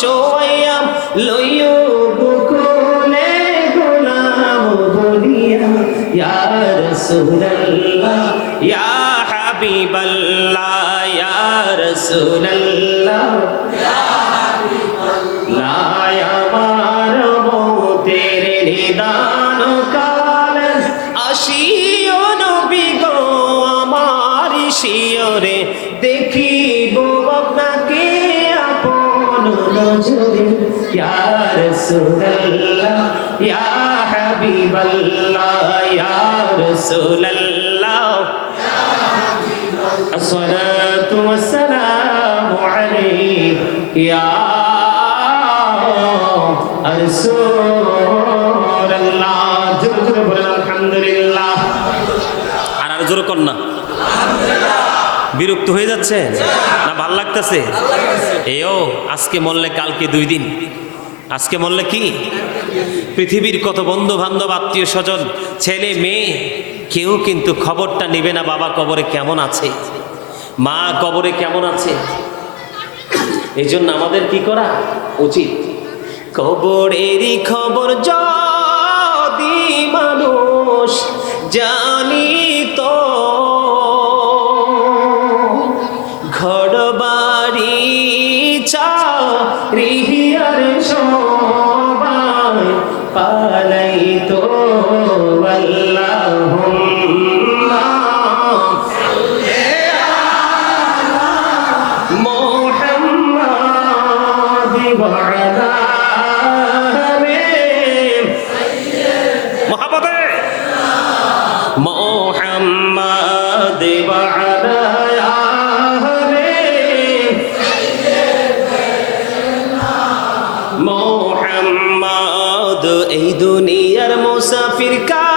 শোয়াইয়া লইও বুকুলে গোলাম বলিয়া ইয়া রাসূলুল্লাহ ইয়া হাবিবাল্লাহ ইয়া রাসূলুল্লাহ রাসূলুল্লাহ الصلاة والسلام عليك يا رسول الله جل جلاله الحمد لله আর আর জোর কর না বিরক্ত হয়ে যাচ্ছে না ভাল লাগতেছে এও আজকে মরলে কালকে দুই দিন আজকে মরলে কি পৃথিবীর কত বন্ধু বান্ধব আত্মীয় স্বজন ছেলে মেয়ে কেউ কিন্তু খবরটা নেবে না বাবা কবরে কেমন আছে? মা কবরে কেমন আছে? এই জন্য আমাদের কি করা উচিত? কবরেরই খবর এই দুনিয়ার মুসাফির কানা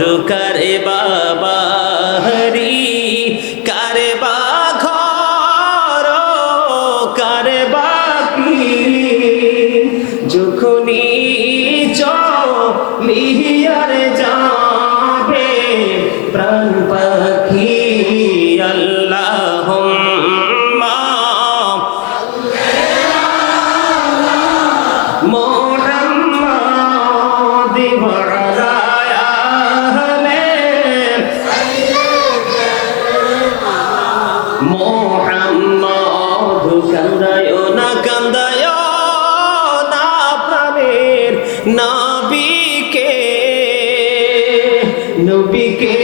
মোহাম্মদ করে নবীকে নবীকে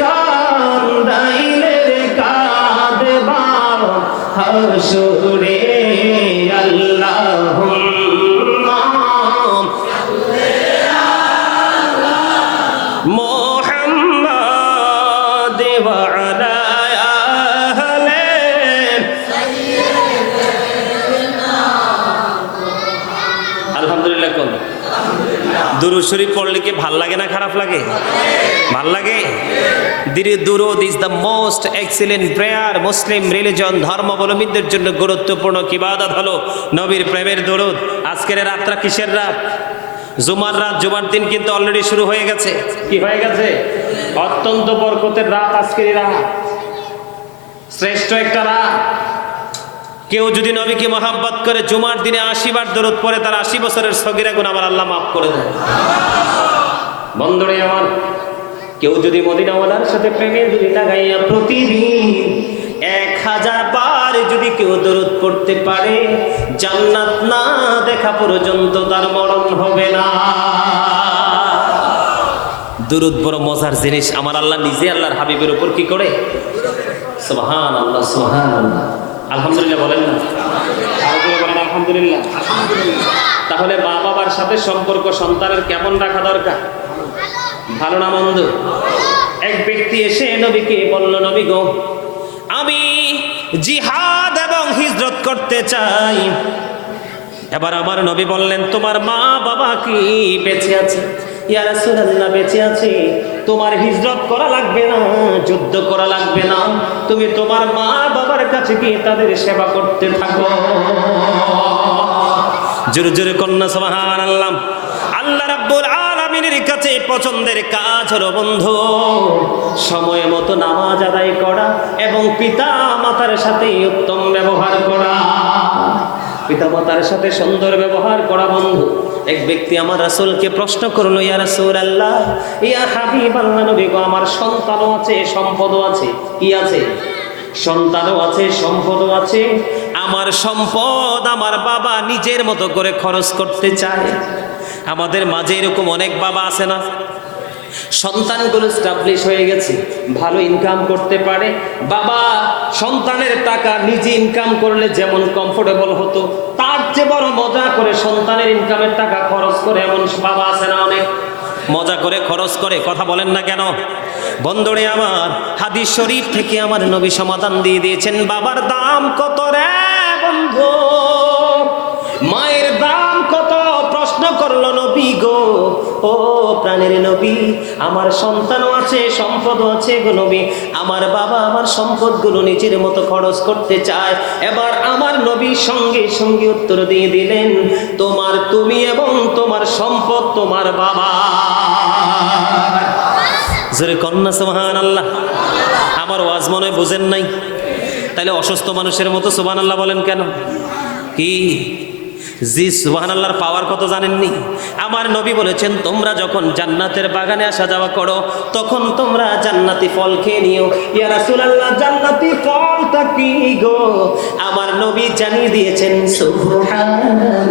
কান্দাইলে কাঁদবা হাসুরে শরীফ পড়লে কি ভালো লাগে না খারাপ লাগে? ভালো লাগে? দিরে দুরুদ is the most excellent prayer Muslim religion ধর্মাবলম্বীদের জন্য গুরুত্বপূর্ণ কিবাদত হলো নবীর প্রেমের দরুদ। আজকের রাতটা কিসের রাত? জুমার রাত, জুমার দিন কিন্তু অলরেডি শুরু হয়ে গেছে। কি হয়ে গেছে? অত্যন্ত বরকতের রাত আজকের রাত। শ্রেষ্ঠ একটা রাত। কেউ যদি নবীকে মহাব্বত করে জুমার দিনে আশি বার দরদ পরে তার আশি বছরের সগিরা গুণ আমার আল্লাহ মাফ করে দেয় বন্ধুরে আমার, কেউ যদি মদিনাওয়ালার সাথে প্রেমে যদি লাগাইয়া প্রতিদিন এক হাজার বার যদি কেউ দরদ পড়তে পারে, জান্নাত না দেখা পর্যন্ত তার মরণ হবে না। দুরুদ বড় মজার জিনিস, আমার আল্লাহ নিজে আল্লাহর হাবিবের উপর কি করে? সোহান আল্লাহ সোহান আল্লাহ আলহামদুলিল্লাহ বলেন না? বলেন আলহামদুলিল্লাহ। তাহলে মা বাবার সাথে সম্পর্ক সন্তানের কেমন রাখা দরকার? ভালো না মন্দ? এক ব্যক্তি এসে নবীকে বলল নবী গো আমি জিহাদ এবং হিজরত করতে চাই। এবার আমার নবী বললেন তোমার মা বাবা কি বেঁচে আছে? ইয়া রাসূলুল্লাহ, বেঁচে আছে। তোমার হিজরত করা লাগবে না, যুদ্ধ করা লাগবে না। তুমি তোমার মা বাবার কাছে গিয়ে তাদের সেবা করতে থাকো। জোরে জোরে কন্যা সুবহান আল্লাহ আল্লাহ রাব্বুল আলামিনের কাছে পছন্দের কাজ হলো বন্ধু, সময় মতো নামাজ আদায় করা এবং পিতা মাতার সাথে উত্তম ব্যবহার করা। পিতা মাতার সাথে সুন্দর ব্যবহার করা বন্ধু। এক ব্যক্তি আমার রাসূলকে প্রশ্ন করল, ইয়া রাসূল আল্লাহ ইয়া হাবিব আল্লাহ নবী গো আমার সন্তানও আছে, সম্পদও আছে, কি আছে? সন্তানও আছে, সম্পদও আছে। আমার সম্পদ আমার বাবা নিজের মতো করে খরচ করতে চায়। আমাদের মাঝে এরকম অনেক বাবা আছে না? সন্তানগুলো স্টাবলিশ হয়ে গেছে, ভালো ইনকাম করতে পারে। বাবা সন্তানের টাকা নিজে ইনকাম করলে যেমন কমফোর্টেবল হতো, তার চেয়ে বড় মজা করে সন্তানের ইনকামের টাকা খরচ করে, এমন বাবা আছে না অনেক? মজা করে খরচ করে, কথা বলেন না কেন? বন্ধুরে আমার হাদিস শরীফ থেকে আমার নবী সমাধান দিয়ে দিয়েছেন, বাবার দাম কত রে বন্ধু? ও প্রাণের নবী? আমার সন্তানও আছে, সম্পদও আছে গো নবী। আমার বাবা আমার সম্পদগুলো নিজের মতো খরচ করতে চায়। এবার আমার নবী সঙ্গে সঙ্গে উত্তর দিয়ে দিলেন, তোমার তুমি এবং তোমার সম্পদ তোমার বাবা। জোরে কন্যা সুবহান আল্লাহ আমার ওয়াজ মনে বুঝেন নাই। তাহলে অসুস্থ মানুষের মতো সুবহান আল্লাহ বলেন কেন? কি? জি সুহান আল্লাহর পাওয়ার কত জানেননি? আমার নবী বলেছেন, তোমরা যখন জান্নাতের বাগানে আসা যাওয়া করো, তখন তোমরা জান্নাতি ফল খেয়ে নিও। ইয়া রাসূলুল্লাহ, জান্নাতি ফলটা কি গো? আমার নবী জানিয়ে দিয়েছেন, সুবহানাল্লাহ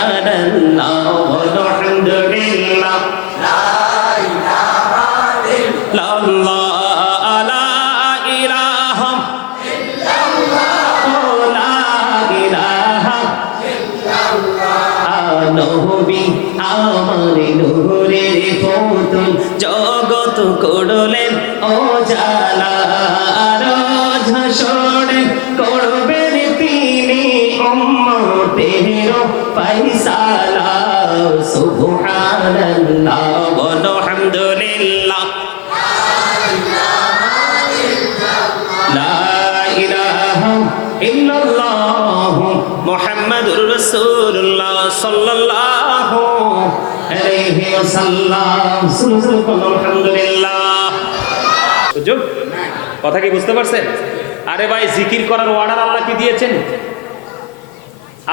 করলেন ও জালা ঝসড়ে করবেন তিনি উম্মতের ফাইসালা সুবহানাল্লাহ বলো আলাইহি ওয়াসাল্লাম। আলহামদুলিল্লাহ সুযোগ কথা কি বুঝতে পারছেন? আরে ভাই, জিকির করার অর্ডার আল্লাহ কি দিয়েছেন?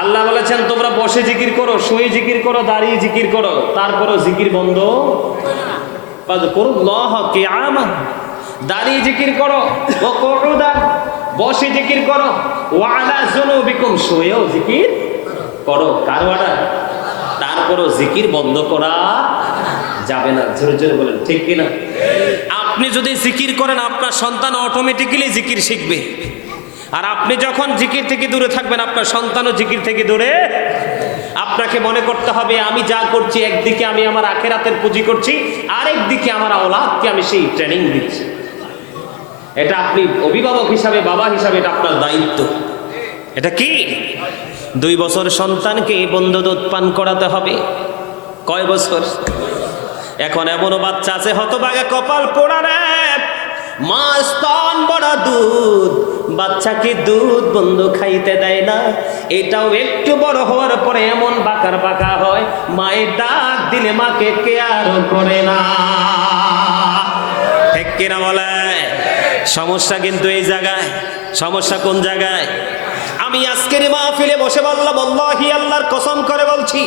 আল্লাহ বলেছেন, তোমরা বসে জিকির করো, শুয়ে জিকির করো, দাঁড়িয়ে জিকির করো, তারপরও জিকির বন্ধ করো লহ কে আমা দাঁড়িয়ে জিকির করো ও করুদা বসে জিকির করো। ওয়ালা বিকম শুয়েও জিকির করো। কার অর্ডার তারপরও জিকির বন্ধ করা যাবে না। জোরে জোরে বলেন, ঠিক কিনা? আপনি যদি জিকির করেন, আপনার সন্তান অটোমেটিক্যালি জিকির শিখবে। আর আপনি যখন জিকির থেকে দূরে থাকবেন, আপনার সন্তানও জিকির থেকে দূরে। আপনাকে মনে করতে হবে, আমি যা করছি, একদিকে আমি আমার আখেরাতের পুঁজি করছি আরেক দিকে আমার আওলাদকে আমি সেই ট্রেনিং দিচ্ছি। এটা আপনি অভিভাবক হিসাবে, বাবা হিসাবে এটা আপনার দায়িত্ব। এটা কি? দুই বছর সন্তানকে বন্ধ দুধ পান করাতে হবে। কয় বছর? এখন এমনও বাচ্চা আছে হতবাগে কপাল পোড়া রে মা স্তন বড় দুধ বাচ্চাকে দুধ বন্ধ খাইতে দেয় না? এটাও একটু বড় হওয়ার পরে এমন বাকার বাঁকা হয়, মায়ের ডাক দিলে মাকে কেয়ার করে না। ঠিক কিনা বলে? সমস্যা কিন্তু এই জায়গায়। সমস্যা কোন জায়গায়? আমি আজকের মাহফিলে বসে বললাম, আল্লাহি আল্লাহর কসম করে বলছি,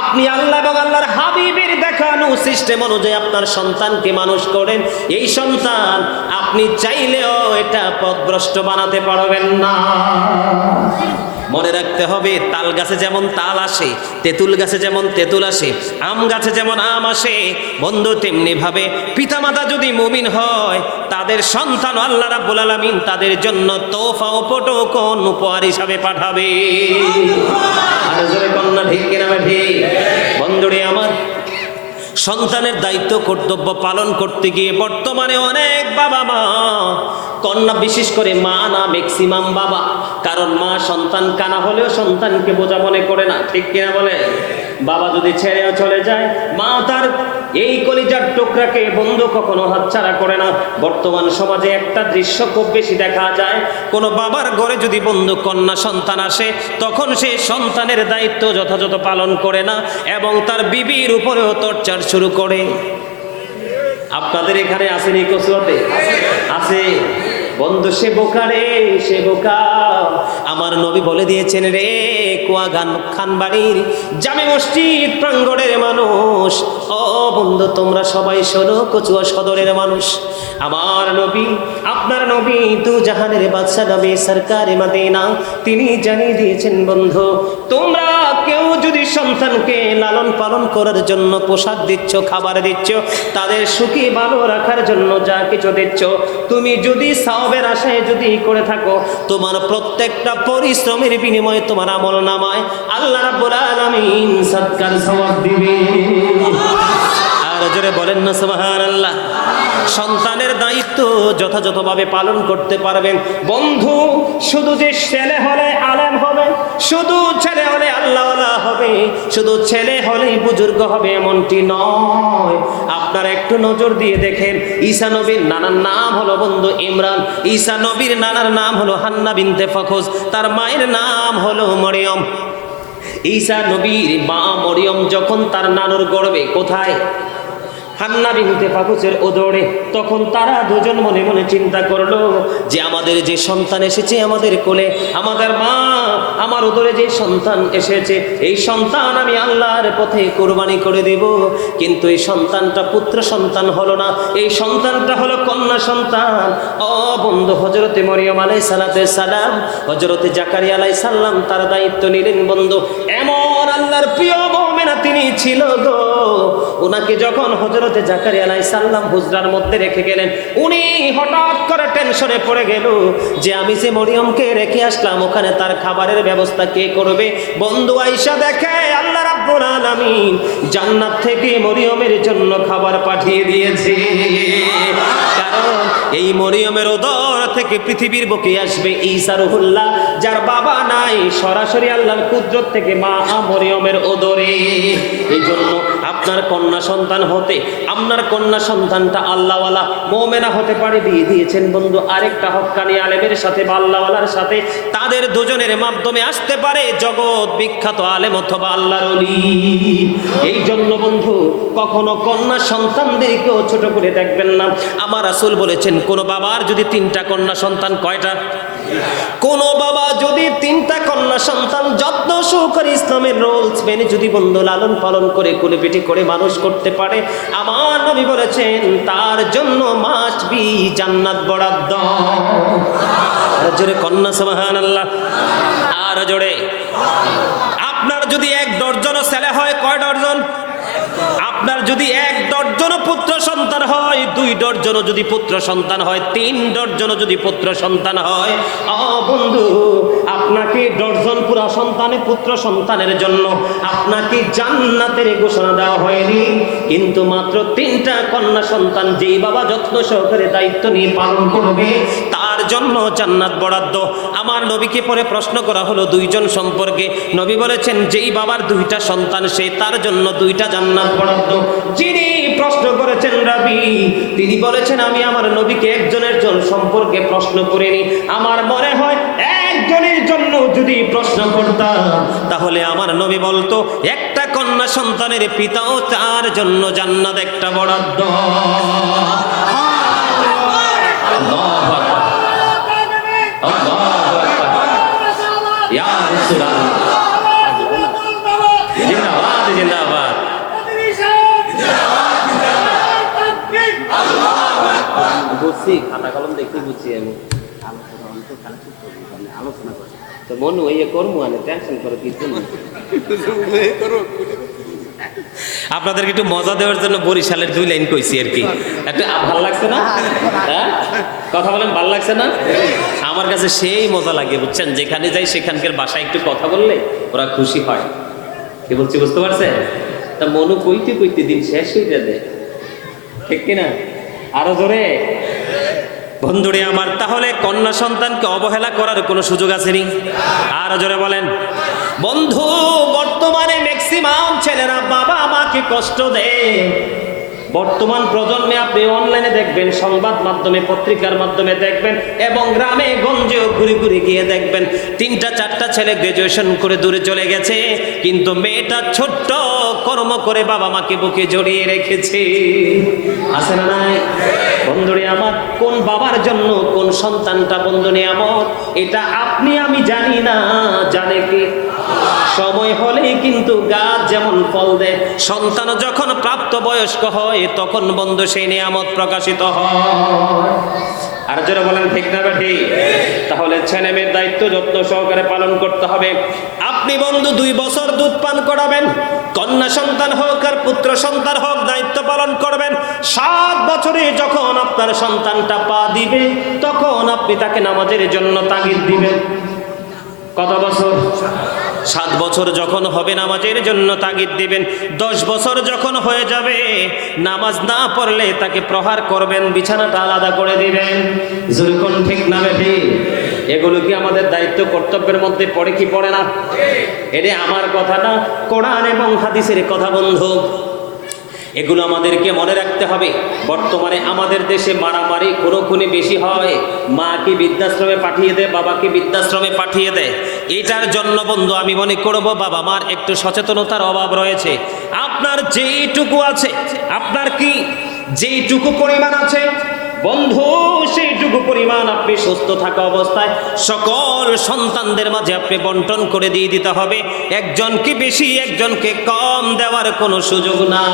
আপনি আল্লাহ এবং আল্লাহর হাবিবের দেখানো সিস্টেম অনুযায়ী আপনার সন্তানকে মানুষ করেন। এই সন্তান আপনি চাইলেও এটা পথভ্রষ্ট বানাতে পারবেন না। মনে রাখতে হবে, তাল গাছে যেমন তাল আসে, তেঁতুল গাছে যেমন তেঁতুল আসে, আম গাছে যেমন আম আসে, বন্ধু, তেমনি ভাবে পিতামাতা যদি মুমিন হয়, তাদের সন্তান আল্লাহ রাব্বুল আলামিন তাদের জন্য তোফা ও কোন উপহার হিসাবে পাঠাবে। আর জোরে কন্যা ঠিক কিনা ঠিক? বন্ধুরে, আমার সন্তানের দায়িত্ব, কর্তব্য পালন করতে গিয়ে বর্তমানে অনেক বাবা মা, কন্যা বিশেষ করে মা না ম্যাক্সিমাম বাবা। কারণ মা সন্তান কানা হলেও সন্তানকে বোঝা মনে করে না। ঠিক কিনা বলে বাবা যদি ছেড়েও চলে যায়, মা তার এই কলিজার টুকরাকে বন্ধু কখনো হাতছাড়া করে না। বর্তমান সমাজে একটা দৃশ্য খুব বেশি দেখা যায়, কোনো বাবার ঘরে যদি বন্ধু কন্যা সন্তান আসে, তখন সে সন্তানের দায়িত্ব যথাযথ পালন করে না এবং তার বিবির উপরেও টর্চার শুরু করে। আপনাদের এখানে আসেনি কসুয়াতে? আছে। বন্ধু সে বোকা রে, সে বোকা। আমার নবী বলে দিয়েছেন রে কুয়াগান খানবাড়ির জামে মসজিদ প্রাঙ্গণের মানুষ। ও বন্ধু, তোমরা সবাই শোনো কচুয়া সদরের মানুষ। আমার নবী, আপনার নবী তু জাহানের বাদশা নবী সরকারে মাদেনা। তিনি জানিয়ে দিয়েছেন, বন্ধু, তোমরা কেউ যদি সন্তানকে লালন পালন করার জন্য পোশাক দিচ্ছ, খাবার দিচ্ছ, তাদের সুখী ভালো রাখার জন্য যা কিছু দিচ্ছ, তুমি যদি সাওবের আশায় যদি করে থাকো, তোমার প্রত্যেকটা পরিশ্রমের বিনিময়ে তোমার আমল নামায়, আল্লাহ রাব্বুল সৎকার দিবে। আর জোরে বলেন না সন্তানের দায়িত্ব যথাযথভাবে পালন করতে পারবেন। বন্ধু, শুধু যে ছেলে হলে আলেম শুধু ছেলে হলে আল্লাহওয়ালা হবে, শুধু ছেলে হলেই বুজুর্গ হবে এমনটি নয়। আপনারা একটু নজর দিয়ে দেখেন, ঈসা নবীর নানার নাম হলো বন্ধু ইমরান, ঈসা নবীর নানার নাম হলো হান্না বিনতে ফখোজ, তার মায়ের নাম হলো মরিয়ম। ঈসা নবীর মা মরিয়ম যখন তার নানুর গর্বে, কোথায়? হান্না বিনতে ফাকুসের ওদরে তখন তারা দুজন মনে মনে চিন্তা করল যে আমাদের যে সন্তান এসেছে আমাদের কোলে, আমাদের মা, আমার ওদরে যে সন্তান এসেছে, এই সন্তান আমি আল্লাহর পথে কোরবানি করে দেব। কিন্তু এই সন্তানটা পুত্র সন্তান হলো না। এই সন্তানটা হলো কন্যা সন্তান। ও বন্ধু হজরতে মরিয়ম আলাই সালাতে সালাম হজরতে জাকারি আলাই সাল্লাম তার দায়িত্ব নিলেন। বন্ধু, এমন আল্লাহর প্রিয় তিনি ছিল গো। ওনাকে যখন হজরতে জাকারিয়া আলাই সাল্লাম হুজরার মধ্যে রেখে গেলেন, উনি হঠাৎ করে টেনশনে পড়ে গেল যে আমি যে মরিয়মকে রেখে আসলাম, ওখানে তার খাবারের ব্যবস্থা কে করবে? বন্ধু আইসা দেখে, আল্লাহ রাব্বুল আলামিন জান্নাত থেকে মরিয়মের জন্য খাবার পাঠিয়ে দিয়েছে। এই মরিয়মের উদর থেকে পৃথিবীর বকে আসবে ঈসা রুহুল্লাহ, যার বাবা নাই, সরাসরি আল্লাহর কুদরত থেকে মা মরিয়মের ওদরে এই জন্য আপনার কন্যা সন্তান হতে, আপনার কন্যা সন্তানটা আল্লাহওয়ালা মোমেনা হতে পারে, দিয়ে দিয়েছেন বন্ধু। আরেকটা হক্কানি আলেমের সাথে বা আল্লাহওয়ালার সাথে তাদের দুজনের মাধ্যমে আসতে পারে জগৎ বিখ্যাত আলেম অথবা আল্লাহর এই জন্য বন্ধু, কখনো কন্যা সন্তানদেরকেও ছোট করে দেখবেন না। আমার আসল বলেছেন, কোন বাবার যদি তিনটা কন্যা সন্তান কয়টা? কোন বাবা যদি তিনটা কন্যা সন্তান যত্ন সহকারে ইসলামের রোলস মেনে যদি বন্ধু লালন পালন করে, কুলে পিটি করে মানুষ করতে পারে, আমার নবী বলেছেন, তার জন্য মাস বি জান্নাত বরাদ্দ। জোরে কন্যা, সুবহানাল্লাহ। আর জোরে। যদি এক ডর্জনও ছেলে হয়, কয় ডর্জন আপনার যদি এক ডর্জন পুত্র সন্তান হয়, দুই ডর্জন যদি পুত্র সন্তান হয়, তিন ডর্জন যদি পুত্র সন্তান হয় অ বন্ধু আপনাকে ডর্জন পুরা সন্তানে পুত্র সন্তানের জন্য আপনাকে জান্নাতের ঘোষণা দেওয়া হয়নি। কিন্তু মাত্র তিনটা কন্যা সন্তান যেই বাবা যত্ন সহকারে দায়িত্ব নিয়ে পালন করবে, তার জন্য জান্নাত বরাদ্দ। আমার নবীকে পরে প্রশ্ন করা হলো দুইজন সম্পর্কে। নবী বলেছেন, যেই বাবার দুইটা সন্তান, সে তার জন্য দুইটা জান্নাত বরাদ্দ। যিনি প্রশ্ন করেছেন রাবি, তিনি বলেছেন, আমি আমার নবীকে একজনের জন্য সম্পর্কে প্রশ্ন করিনি। আমার মনে হয় যদি প্রশ্ন করতাম তাহলে আমার নবী বলতো একটা কন্যা সন্তানের পিতাও তার জন্য জান্নাত একটা বরাদ্দ আল্লাহু আকবার। আল্লাহু আকবার। ইয়া রাসূলুল্লাহ। বুঝছি খাতা কলম দেখতে বুঝছি তো মনু ইয়ে করব মানে টেনশন করে না আপনাদেরকে একটু মজা দেওয়ার জন্য বরিশালের দুই লাইন কইছি আর কি। একটু ভালো লাগছে না? হ্যাঁ? কথা বলেন, ভালো লাগছে না? আমার কাছে সেই মজা লাগে, বুঝছেন? যেখানে যাই সেখানকার বাসায় একটু কথা বললে ওরা খুশি হয়। কি বলছি, বুঝতে পারছেন? তা মনু কইতে কইতে দিন শেষ হয়ে যাবে ঠিক কিনা? আরও জোরে? বন্ধুরে আমার, তাহলে কন্যা সন্তানকে অবহেলা করার কোনো সুযোগ আসেনি? আর জোরে বলেন, বন্ধু, বর্তমানে ম্যাক্সিমাম ছেলেরা বাবা মাকে কষ্ট দেয়। বর্তমান প্রজন্মে আপনি অনলাইনে দেখবেন, সংবাদ মাধ্যমে, পত্রিকার মাধ্যমে দেখবেন, এবং গ্রামে, গঞ্জেও ঘুরে ঘুরে গিয়ে দেখবেন, তিনটা, চারটা ছেলে গ্রাজুয়েশন করে দূরে চলে গেছে, কিন্তু মেয়েটা ছোট্ট কর্ম করে বাবা মাকে বুকে জড়িয়ে রেখেছে। আছে না নাই? বন্ধুরে আমার, কোন বাবার জন্য, কোন সন্তানটা বন্ধু নিয়ামত? এটা আপনি, আমি জানি না, জানে কি? সময় হলেই কিন্তু গাছ যেমন ফল দেয়। সন্তান যখন প্রাপ্ত বয়স্ক হয়, তখন বন্ধু সেই নিয়ামত প্রকাশিত হয়। আর যারা বলেন, ঠিক না বেঠি তাহলে ছেলে মেয়ের দায়িত্ব যত্ন সহকারে পালন করতে হবে। আপনি বন্ধু, দুই বছর দুধ পান করাবেন, কন্যা সন্তান হোক আর পুত্র সন্তান হোক, দায়িত্ব পালন করবেন। সাত বছরে যখন আপনার সন্তানটা পা দিবে, তখন আপনি তাকে নামাজের জন্য তাগিদ দিবেন। কত বছর? সাত বছর যখন হবে নামাজের জন্য তাগিদ দিবেন, দশ বছর যখন হয়ে যাবে, নামাজ না পড়লে তাকে প্রহার করবেন, বিছানাটা আলাদা করে দিবেন। জুরকন ঠিক না বেঠি এগুলো কি আমাদের দায়িত্ব কর্তব্যের মধ্যে পড়ে কি পড়ে না? এটা আমার কথা না, কোরআন এবং হাদিসের কথা বন্ধু। এগুলো আমাদেরকে মনে রাখতে হবে। বর্তমানে আমাদের দেশে মারামারি কোনো খুনে বেশি হয়, মাকে বৃদ্ধাশ্রমে পাঠিয়ে দেয়, বাবাকে বৃদ্ধাশ্রমে পাঠিয়ে দেয়। এটার জন্য বন্ধু আমি মনে করব বাবা মার একটু সচেতনতার অভাব রয়েছে। আপনার যেইটুকু আছে, আপনার কি যেইটুকু পরিমাণ আছে বন্ধু সেইটুকু পরিমাণ আপনি সুস্থ থাকা অবস্থায় সকল সন্তানদের মাঝে আপনি বন্টন করে দিয়ে দিতে হবে। একজনকে বেশি, একজনকে কম দেওয়ার কোনো সুযোগ না।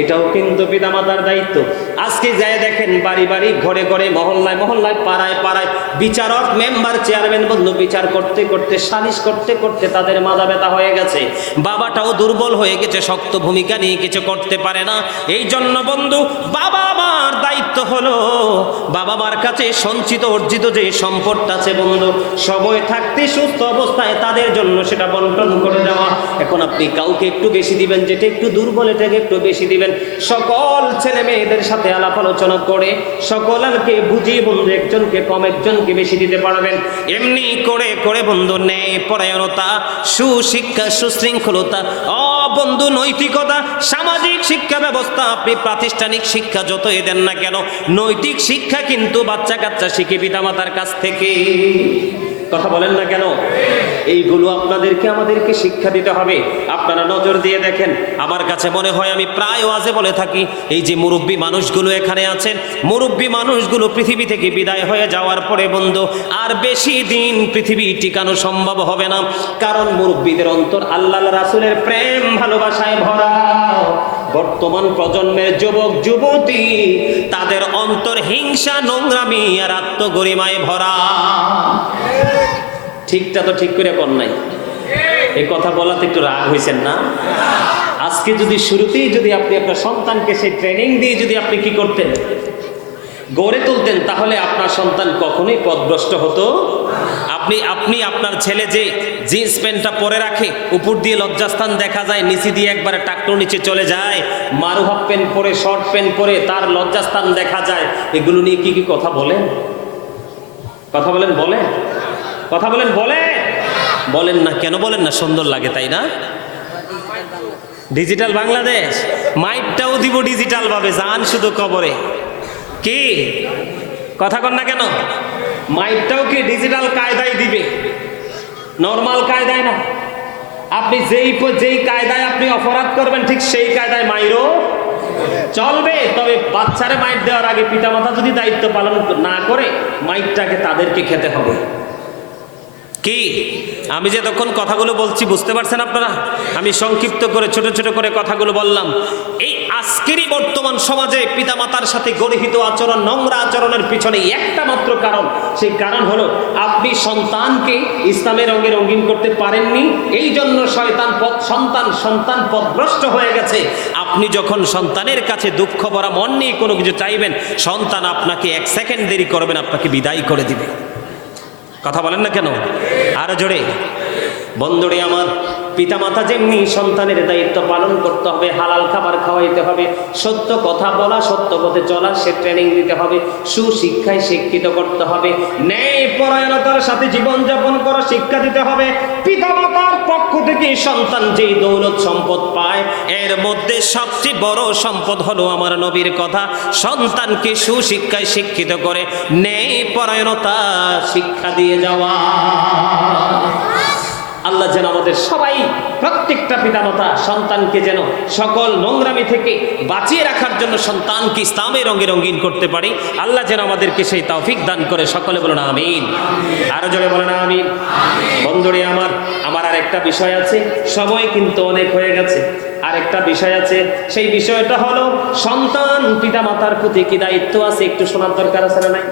এটাও কিন্তু পিতামাতার দায়িত্ব। আজকে যায় দেখেন বাড়ি বাড়ি, ঘরে ঘরে, মহল্লায় মহল্লায়, পাড়ায় পাড়ায় বিচারক, মেম্বার, চেয়ারম্যান বন্ধু বিচার করতে করতে, সালিশ করতে করতে তাদের মাজা ব্যথা হয়ে গেছে। বাবাটাও দুর্বল হয়ে গেছে, শক্ত ভূমিকা নিয়ে কিছু করতে পারে না। এই জন্য বন্ধু বাবা মার দায়িত্ব হলো, বাবা মার কাছে সঞ্চিত অর্জিত যে সম্পদটা আছে বন্ধু, সময় থাকতে সুস্থ অবস্থায় তাদের জন্য সেটা বন্টন করে দেওয়া এখন আপনি কাউকে একটু বেশি দিবেন, যেটা একটু দুর্বল, এটাকে একটু বেশি দিবেন। সকল ছেলে মেয়েদের সাথে আলাপ আলোচনা করে, সকলকে বুঝিয়ে বন্ধু, একজনকে কম, একজনকে বেশি দিতে পারবেন। এমনি করে করে বন্ধু নেই পরায়ণতা, সুশিক্ষা, সুশৃঙ্খলতা বন্ধু, নৈতিকতা, সামাজিক শিক্ষা ব্যবস্থা, আপনি প্রাতিষ্ঠানিক শিক্ষা যতই দেন না কেন, নৈতিক শিক্ষা কিন্তু বাচ্চা কাচ্চা শিখে পিতামাতার কাছ থেকে কথা বলেন না কেন? এইগুলো আপনাদেরকে আমাদেরকে শিক্ষা দিতে হবে। আপনারা নজর দিয়ে দেখেন। আমার কাছে মনে হয় আমি প্রায় ওয়াজে বলে থাকি, এই যে মুরব্বী মানুষগুলো এখানে আছেন, মুরব্বী মানুষগুলো পৃথিবী থেকে বিদায় হয়ে যাওয়ার পরে বন্ধু, আর বেশি দিন পৃথিবী টিকানো সম্ভব হবে না। কারণ মুরব্বীদের অন্তর আল্লাহ রাসুলের প্রেম ভালোবাসায় ভরা। বর্তমান প্রজন্মের যুবক, যুবতী, তাদের অন্তর হিংসা, নোংরামি আর আত্মগরিমায় ভরা। ঠিকটা তো ঠিক করে কর নাই। এই কথা বলাতে একটু রাগ হয়েছেন না? আজকে যদি শুরুতেই যদি আপনি আপনার সন্তানকে সেই ট্রেনিং দিয়ে যদি আপনি কি করতেন, গড়ে তুলতেন, তাহলে আপনার সন্তান কখনোই পথভ্রষ্ট হতো। আপনি আপনি আপনার ছেলে যে জিন্স প্যান্টটা পরে রাখে, উপর দিয়ে লজ্জাস্থান দেখা যায়, নিচে দিয়ে একবারে টাকটুর নিচে চলে যায় মারু হাফ প্যান্ট পরে শর্ট প্যান্ট পরে তার লজ্জাস্থান দেখা যায়, এগুলো নিয়ে কি কি কথা বলেন? কথা বলেন বলে কথা বলেন বলে বলেন না, কেন বলেন না? সুন্দর লাগে, তাই না? ডিজিটাল বাংলাদেশ, মাইকটাও দিব ডিজিটাল ভাবে যান শুধু কবরে। কি? কথা কন না কেন? মাইকটাও কি ডিজিটাল কায়দায় দিবে? নর্মাল কায়দায় না। আপনি যেই যেই কায়দায় আপনি অপরাধ করবেন, ঠিক সেই কায়দায় মাইরও চলবে। তবে বাচ্চারে মাইক দেওয়ার আগে পিতামাতা যদি দায়িত্ব পালন না করে, মাইকটাকে তাদেরকে খেতে হবে। কি? আমি যে তখন কথাগুলো বলছি, বুঝতে পারছেন আপনারা? আমি সংক্ষিপ্ত করে, ছোট ছোট করে কথাগুলো বললাম। এই আজকেরই বর্তমান সমাজে পিতামাতার সাথে গরিহিত আচরণ, নোংরা আচরণের পিছনে একটা মাত্র কারণ। সেই কারণ হলো, আপনি সন্তানকে ইসলামের রঙে রঙিন করতে পারেননি এই জন্য শয়তান পথ, সন্তান সন্তান পথভ্রষ্ট হয়ে গেছে। আপনি যখন সন্তানের কাছে দুঃখ ভরা মন নিয়ে কোনো কিছু চাইবেন, সন্তান আপনাকে এক সেকেন্ড দেরি করবেন আপনাকে বিদায় করে দিবে। কথা বলেন না কেন? আরও জোরে। বন্ধুরে আমার পিতামাতা যেমনি সন্তানের দায়িত্ব পালন করতে হবে, হালাল খাবার খাওয়াইতে হবে, সত্য কথা বলা, সত্য পথে চলা, সে ট্রেনিং দিতে হবে, সুশিক্ষায় শিক্ষিত করতে হবে ন্যায় পরায়ণতার সাথে জীবনযাপন করা শিক্ষা দিতে হবে, পিতামাতার পক্ষ থেকে সন্তান যেই দৌলত সম্পদ পায়, এর মধ্যে সবচেয়ে বড় সম্পদ হলো আমার নবীর কথা, সন্তানকে সুশিক্ষায় শিক্ষিত করে ন্যায় পরায়ণতা শিক্ষা দিয়ে যাওয়া। আল্লাহ যেন আমাদের সবাই, প্রত্যেকটা পিতামাতা সন্তানকে যেন সকল নোংরামি থেকে বাঁচিয়ে রাখার জন্য সন্তানকে ইসলামে রঙে রঙিন করতে পারি। আল্লাহ যেন আমাদেরকে সেই তৌফিক দান করে। সকলে বলো না আমিন। আরও জনে বলো না আমিন। বন্ধুরে আমার আমার আর একটা বিষয় আছে। সময় কিন্তু অনেক হয়ে গেছে। আরেকটা বিষয় আছে। সেই বিষয়টা হলো, সন্তান পিতামাতার প্রতি কি দায়িত্ব আছে? একটু শোনার দরকার আছে না নাই?